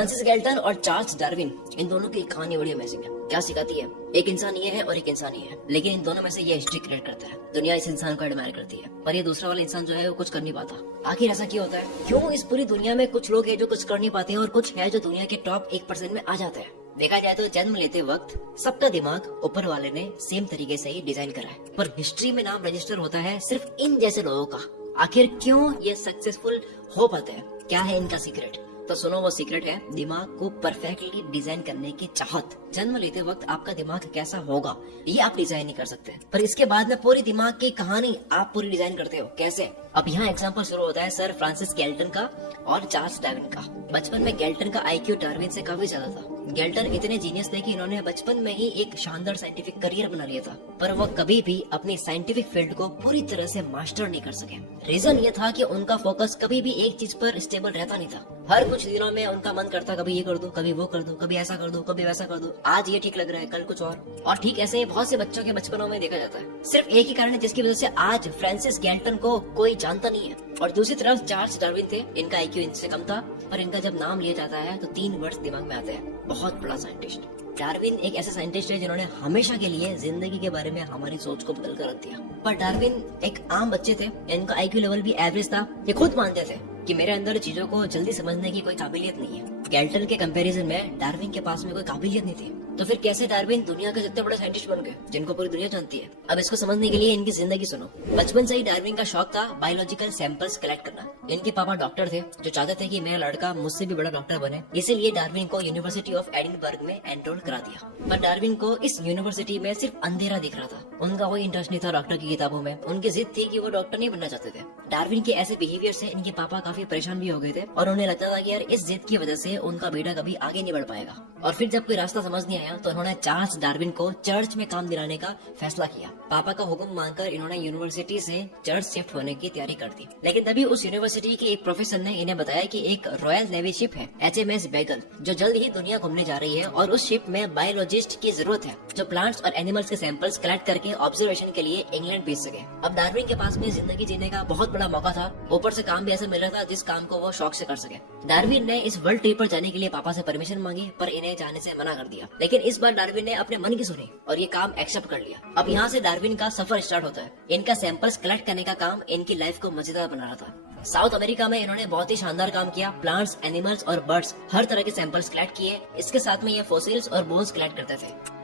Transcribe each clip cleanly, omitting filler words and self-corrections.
Francis Galton और Charles Darwin, इन दोनों की कहानी बड़ी अमेजिंग है। क्या सिखाती है? एक इंसान ये है और एक इंसान ये है, लेकिन इन दोनों में से ये हिस्ट्री क्रिएट करता है। दुनिया इस इंसान को एडमायर करती है, पर ये दूसरा वाला इंसान जो है वो कुछ कर नहीं पाता। आखिर ऐसा क्यों होता है? क्यों इस पूरी दुनिया में कुछ लोग हैं जो कुछ कर नहीं पाते हैं और कुछ है जो दुनिया के टॉप 1% में आ जाते हैं? देखा जाए तो जन्म लेते वक्त सबका दिमाग ऊपर वाले ने सेम तरीके से ही डिजाइन करा है, पर हिस्ट्री में नाम रजिस्टर होता है सिर्फ इन जैसे लोगों का। आखिर क्यों ये सक्सेसफुल हो पाते हैं? क्या है इनका सीक्रेट? तो सुनो, वो सीक्रेट है दिमाग को परफेक्टली डिजाइन करने की चाहत। जन्म लेते वक्त आपका दिमाग कैसा होगा ये आप डिजाइन नहीं कर सकते, पर इसके बाद में पूरी दिमाग की कहानी आप पूरी डिजाइन करते हो। कैसे? अब यहाँ एग्जांपल शुरू होता है सर फ्रांसिस गैल्टन का और चार्ल्स डार्विन का। बचपन में गैल्टन का आईक्यू डार्विन से काफी ज्यादा था। गैल्टन इतने जीनियस थे कि इन्होंने बचपन में ही एक शानदार साइंटिफिक करियर बना लिया था, पर वो कभी भी अपनी साइंटिफिक फील्ड को पूरी तरह से मास्टर नहीं कर सके। रीजन ये था कि उनका फोकस कभी भी एक चीज पर स्टेबल रहता नहीं था। हर कुछ दिनों में उनका मन करता कभी ये कर दो, कभी वो कर दो, कभी ऐसा कर दो, कभी वैसा कर दो। आज ये ठीक लग रहा है, कल कुछ और ठीक ऐसे ही बहुत से बच्चों के बचपनों में देखा जाता है। सिर्फ एक ही कारण है जिसकी वजह से आज फ्रांसिस गैल्टन को कोई जानता नहीं है। और दूसरी तरफ चार्ल्स डार्विन थे, इनका आईक्यू इनसे कम था, पर इनका जब नाम लिया जाता है तो 3 वर्ड्स दिमाग में आते हैं, बहुत बड़ा साइंटिस्ट। डार्विन एक ऐसे साइंटिस्ट है जिन्होंने हमेशा के लिए जिंदगी के बारे में हमारी सोच को बदल कर रख दिया। पर डार्विन एक आम बच्चे थे, इनका आईक्यू लेवल भी एवरेज था। ये खुद मानते थे कि मेरे अंदर चीजों को जल्दी समझने की कोई काबिलियत नहीं है। गैल्टन के कंपैरिजन में डार्विन के पास में कोई काबिलियत नहीं थी। तो फिर कैसे डार्विन दुनिया के जितने बड़े साइंटिस्ट बन गए जिनको पूरी दुनिया जानती है? अब इसको समझने के लिए इनकी जिंदगी सुनो। बचपन से ही डार्विन का शौक था बायोलॉजिकल सैंपल्स कलेक्ट करना। इनके पापा डॉक्टर थे जो चाहते थे कि मेरा लड़का मुझसे भी बड़ा डॉक्टर बने, इसीलिए डार्विन को यूनिवर्सिटी ऑफ एडिनबर्ग में एनरोल करा दिया। पर डार्विन को इस यूनिवर्सिटी में सिर्फ अंधेरा दिख रहा था। उनका कोई इंटरेस्ट नहीं था डॉक्टर की किताबों में। उनकी जिद थी कि वो डॉक्टर नहीं बनना चाहते थे। डार्विन के ऐसे बिहेवियर से इनके पापा काफी परेशान भी हो गए थे और उन्हें लगता था कि यार इस जिद की वजह से उनका बेटा कभी आगे नहीं बढ़ पाएगा। और फिर जब कोई रास्ता समझ नहीं आया तो उन्होंने चार्ल्स डार्विन को चर्च में काम दिलाने का फैसला किया। पापा का हुक्म मानकर इन्होंने यूनिवर्सिटी से चर्च शिफ्ट होने की तैयारी कर दी। लेकिन तभी उस यूनिवर्सिटी के एक प्रोफेसर ने इन्हें बताया कि एक रॉयल नेवी शिप है HMS बेगल, जो जल्द ही दुनिया घूमने जा रही है और उस शिप में बायोलॉजिस्ट की जरूरत है जो प्लांट्स और एनिमल्स के सैंपल्स कलेक्ट करके ऑब्जर्वेशन के लिए इंग्लैंड भेज सके। अब डार्विन के पास में जिंदगी जीने का बहुत बड़ा मौका था, ऊपर से काम भी ऐसा मिल रहा था जिस काम को वो शौक से कर सके। डार्विन ने इस वर्ल्ड ट्रिप पर जाने के लिए पापा से परमिशन मांगी, पर इन्हें जाने से मना कर दिया। लेकिन इस बार डार्विन ने अपने मन की सुनी और ये काम एक्सेप्ट कर लिया। अब यहाँ से डार्विन का सफर स्टार्ट होता है। इनका सैंपल्स कलेक्ट करने का काम इनकी लाइफ को मजेदार बना रहा था। साउथ अमेरिका में इन्होंने बहुत ही शानदार काम किया। प्लांट्स, एनिमल्स और बर्ड्स हर तरह के सैंपल्स कलेक्ट किए। इसके साथ में ये फॉसिल्स और बोन्स कलेक्ट करते थे।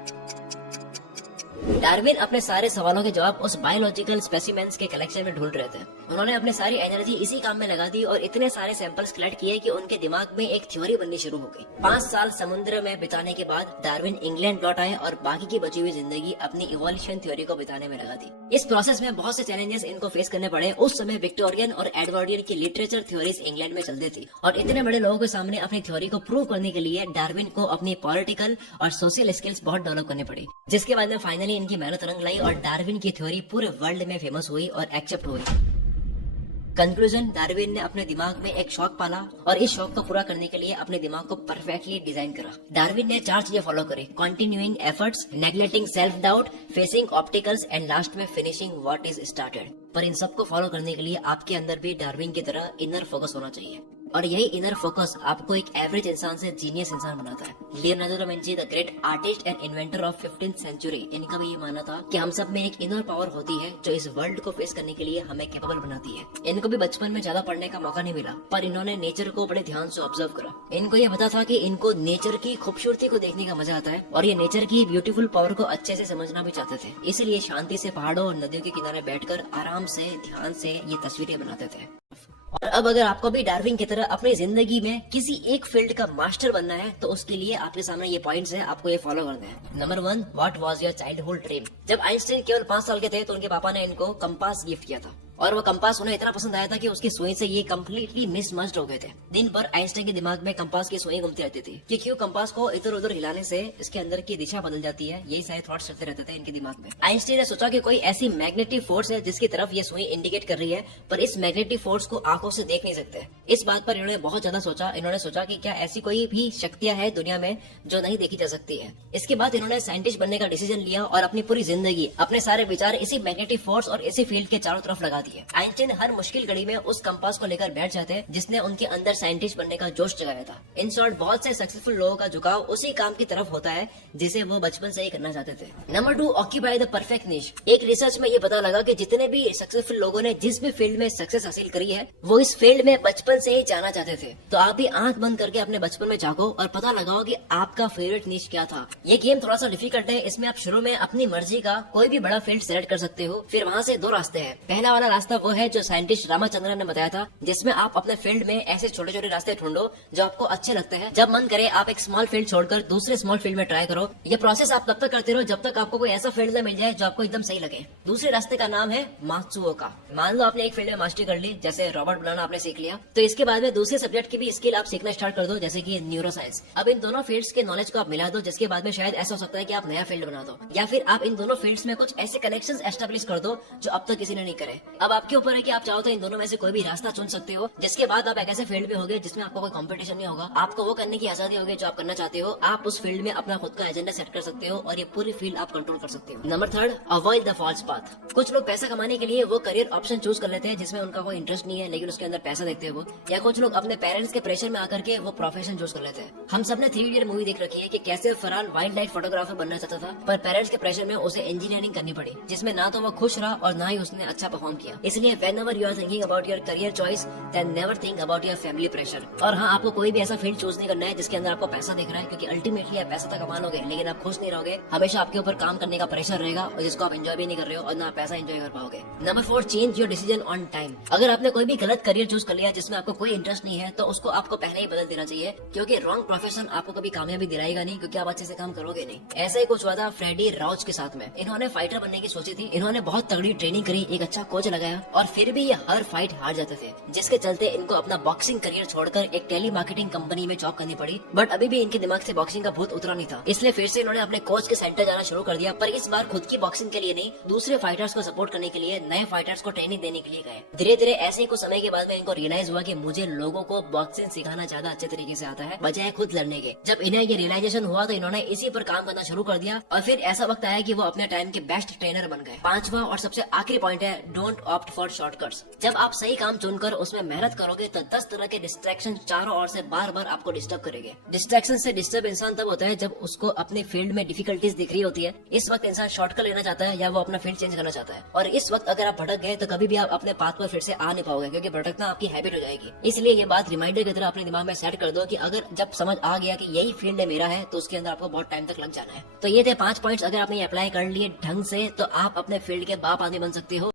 डार्विन अपने सारे सवालों के जवाब उस बायोलॉजिकल स्पेसिमेंस के कलेक्शन में ढूंढ रहे थे। उन्होंने अपनी सारी एनर्जी इसी काम में लगा दी और इतने सारे सैंपल्स कलेक्ट किए कि उनके दिमाग में एक थ्योरी बननी शुरू हो गई। 5 साल समुद्र में बिताने के बाद डार्विन इंग्लैंड लौट आए और बाकी की बची हुई जिंदगी अपनी इवोल्यूशन थ्योरी को बिताने में लगा दी। इस प्रोसेस में बहुत से चैलेंजेस इनको फेस करने पड़े। उस समय विक्टोरियन और एडवर्डियन की लिटरेचर थ्योरीज इंग्लैंड में चलती थी और इतने बड़े लोगों के सामने अपनी थ्योरी को प्रूव करने के लिए डार्विन को अपनी पॉलिटिकल और सोशल स्किल्स बहुत डेवलप करनी पड़ी, जिसके बाद में फाइनली इनकी मेहनत रंग लाई और डार्विन की थ्योरी पूरे वर्ल्ड में फेमस हुई और एक्सेप्ट हुई। कंक्लूजन, डार्विन ने अपने दिमाग में एक शौक पाला और इस शौक को पूरा करने के लिए अपने दिमाग को परफेक्टली डिजाइन करा। डार्विन ने 4 चीजें फॉलो करी: continuing efforts, neglecting self doubt, facing obstacles and last में फिनिशिंग व्हाट इज स्टार्टेड। पर इन सबको फॉलो करने के लिए आपके अंदर भी डार्विन की तरह इनर फोकस होना चाहिए, और यही इनर फोकस आपको एक एवरेज इंसान से जीनियस इंसान बनाता है। Leonardo da Vinci, the great artist and inventor of 15th century, इनका भी ये मानना था कि हम सब में एक इनर पावर होती है जो इस वर्ल्ड को फेस करने के लिए हमें कैपेबल बनाती है। इनको भी बचपन में ज्यादा पढ़ने का मौका नहीं मिला, पर इन्होंने नेचर को बड़े ध्यान से ऑब्जर्व करा। इनको ये पता था कि इनको नेचर की खूबसूरती को देखने का मजा आता है और ये नेचर की ब्यूटीफुल पावर को अच्छे से समझना भी चाहते थे। इसलिए शांति से पहाड़ों और नदियों के किनारे बैठकर आराम से ध्यान से ये तस्वीरें बनाते थे। और अब अगर आपको भी डार्विन की तरह अपनी जिंदगी में किसी एक फील्ड का मास्टर बनना है तो उसके लिए आपके सामने ये पॉइंट्स हैं, आपको ये फॉलो करना है। Number 1, what was your childhood dream? जब आइंस्टाइन केवल 5 साल के थे तो उनके पापा ने इनको कंपास गिफ्ट किया था और वो कंपास उन्हें इतना पसंद आया था कि उसकी सुई से ये कम्प्लीटली मिसमैच्ड हो गए थे। दिन भर आइंस्टाइन के दिमाग में कंपास की सुई घूमती रहती थी कि क्यों कंपास को इधर उधर हिलाने से इसके अंदर की दिशा बदल जाती है। यही सारे थॉट्स चलते रहते थे इनके दिमाग में। आइंस्टाइन ने सोचा कि कोई ऐसी मैग्नेटिक फोर्स है जिसकी तरफ ये सुई इंडिकेट कर रही है, पर इस मैग्नेटिक फोर्स को आंखों से देख नहीं सकते। इस बात पर इन्होंने बहुत ज्यादा सोचा। इन्होंने सोचा कि क्या ऐसी कोई भी शक्तियां है दुनिया में जो नहीं देखी जा सकती है। इसके बाद इन्होंने साइंटिस्ट बनने का डिसीजन लिया और अपनी पूरी जिंदगी, अपने सारे विचार इसी मैग्नेटिक फोर्स और इसी फील्ड के चारों तरफ लगा दिए। आइंस्टाइन हर मुश्किल घड़ी में उस कंपास को लेकर बैठ जाते जिसने उनके अंदर साइंटिस्ट बनने का जोश जगाया था। इन शॉर्ट, बहुत से सक्सेसफुल लोगों का झुकाव उसी काम की तरफ होता है जिसे वो बचपन से ही करना चाहते थे। नंबर 2, ऑक्यूपाई द परफेक्ट निश। एक रिसर्च में ये पता लगा कि जितने भी सक्सेसफुल लोगों ने जिस भी फील्ड में सक्सेस हासिल करी है वो इस फील्ड में बचपन से ही जाना चाहते थे। तो आप भी आंख बंद करके अपने बचपन में जागो और पता लगाओ कि आपका फेवरेट निश क्या था। ये गेम थोड़ा सा डिफिकल्ट है। इसमें आप शुरू में अपनी मर्जी का कोई भी बड़ा फील्ड सेलेक्ट कर सकते हो। फिर वहाँ से 2 रास्ते हैं। पहला वाला रास्ता वो है जो साइंटिस्ट रामाचंद्रन ने बताया था, जिसमें आप अपने फील्ड में ऐसे छोटे छोटे रास्ते ढूंढो जो आपको अच्छे लगते हैं। जब मन करे आप एक स्मॉल फील्ड छोड़कर दूसरे स्मॉल फील्ड में ट्राई करो। ये प्रोसेस आप तब तक करते रहो जब तक आपको कोई ऐसा फील्ड मिल जाए जो आपको एकदम सही लगे। दूसरे रास्ते का नाम है मात्सुओका। मान लो आपने एक फील्ड में मास्टरी कर ली, जैसे रॉबोट बनाना आपने सीख लिया, तो इसके बाद में दूसरे सब्जेक्ट की भी स्किल आप सीखना स्टार्ट कर दो, जैसे कि न्यूरो साइंस। अब इन दोनों फील्ड्स के नॉलेज को आप मिला दो, जिसके बाद में शायद ऐसा हो सकता है कि आप नया फील्ड बना दो, या फिर आप इन दोनों फील्ड्स में कुछ ऐसे कनेक्शंस एस्टेब्लिश कर दो जो अब तक किसी ने नहीं करे। अब आपके ऊपर है कि आप चाहो तो इन दोनों में से कोई भी रास्ता चुन सकते हो, जिसके बाद आप एक ऐसे फील्ड में होगे जिसमें आपको कोई कंपटीशन नहीं होगा। आपको वो करने की आजादी होगी जो आप करना चाहते हो। आप उस फील्ड में अपना खुद का एजेंडा सेट कर सकते हो और ये पूरी फील्ड आप कंट्रोल कर सकते हो। Number 3, avoid the false path. कुछ लोग पैसा कमाने के लिए वो करियर ऑप्शन चूज कर लेते हैं जिसमें उनका कोई इंटरेस्ट नहीं है, लेकिन उसके अंदर पैसा देखते हैं वो। या कुछ लोग अपने पेरेंट्स के प्रेशर में आकर के वो प्रोफेशन चूज कर लेते हैं। हम सब ने 3 इडियट मूवी देख रखी है कि कैसे फरहान वाइल्ड लाइफ फोटोग्राफर बनना चाहता था, पर पेरेंट्स के प्रेशर में उसे इंजीनियरिंग करनी पड़ी, जिसमें ना तो वो खुश रहा और ना ही उसने अच्छा परफॉर्म किया। इसलिए whenever you are thinking about your career choice, then never think about your family pressure। और हाँ, आपको कोई भी ऐसा फील्ड चूज नहीं करना है जिसके अंदर आपको पैसा दिख रहा है, क्योंकि अल्टीमेटली आप पैसा तो कमा लोगे लेकिन आप खुश नहीं रहोगे। हमेशा आपके ऊपर काम करने का प्रेशर रहेगा और जिसको आप एंजॉय भी नहीं कर रहे हो और ना पैसा एंजॉय कर पाओगे। Number 4, change your decision on time. अगर आपने कोई भी गलत करियर चूज कर लिया जिसमें आपको कोई इंटरेस्ट नहीं है, तो उसको आपको पहले ही बदल देना चाहिए, क्योंकि रॉन्ग प्रोफेशन आपको कभी कामयाबी दिलाएगा नहीं, क्योंकि आप अच्छे से काम करोगे नहीं। ऐसा ही कुछ हुआ था फ्रेडी राउच के साथ में। इन्होंने फाइटर बनने की सोची थी, इन्होंने बहुत तगड़ी ट्रेनिंग करी, एक अच्छा कोच लगाया, और फिर भी ये हर फाइट हार जाते थे, जिसके चलते इनको अपना बॉक्सिंग करियर छोड़कर एक टेली मार्केटिंग कंपनी में जॉब करनी पड़ी। बट अभी भी इनके दिमाग से बॉक्सिंग का भूत उतरा नहीं था, इसलिए फिर से इन्होंने अपने कोच के सेंटर जाना शुरू कर दिया, पर इस बार खुद की बॉक्सिंग के लिए नहीं, दूसरे फाइटर्स को सपोर्ट करने के लिए, नए फाइटर्स को ट्रेनिंग देने के लिए गए। धीरे धीरे ऐसे ही कुछ समय के बाद में इनको रियलाइज हुआ कि मुझे लोगों को बॉक्सिंग सिखाना ज्यादा अच्छे तरीके से आता है बजाय खुद लड़ने के। जब इन्हें ये रियलाइजेशन हुआ तो इन्होंने इसी पर काम करना शुरू कर दिया, और फिर ऐसा वक्त आया कि वो अपने टाइम के बेस्ट ट्रेनर बन गए। 5वां और सबसे आखिरी पॉइंट है, डोंट ऑप्ट फॉर शॉर्टकट्स। जब आप सही काम चुनकर उसमें मेहनत करोगे तो 10 तरह के डिस्ट्रैक्शन चारों ओर से बार बार आपको डिस्टर्ब करेंगे। डिस्ट्रैक्शन से डिस्टर्ब इंसान तब होता है जब उसको अपने फील्ड में डिफिकल्टीज दिख रही होती है। इस वक्त इंसान शॉर्टकट लेना चाहता है या वो अपना फील्ड चेंज करना चाहता है, और इस वक्त अगर आप भटक गए तो कभी भी आप अपने पाथ पर फिर से आ नहीं पाओगे, क्योंकि भटकना आपकी हैबिट हो जाएगी। इसलिए ये बात रिमाइंडर की तरह अपने दिमाग में सेट कर दो कि अगर जब समझ आ गया कि यही फील्ड मेरा है तो उसके अंदर आपको बहुत टाइम तक लग जाना है। तो ये थे 5 पॉइंट्स। अगर आपने अप्लाई कर लिए ढंग से तो आप अपने फील्ड के बाप आदमी बन सकते हो।